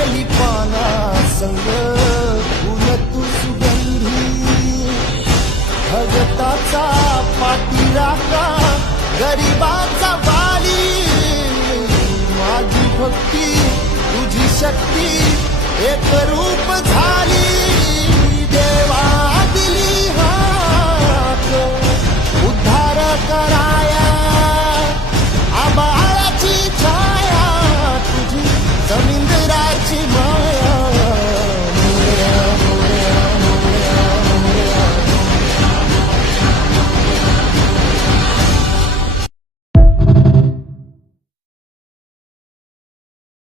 Bailey पाना संग फुल तू सुगंधी भगताचा पाठीराखा गरिबाचा वाली माझी भक्ती तुझी शक्ती एक रूप झाली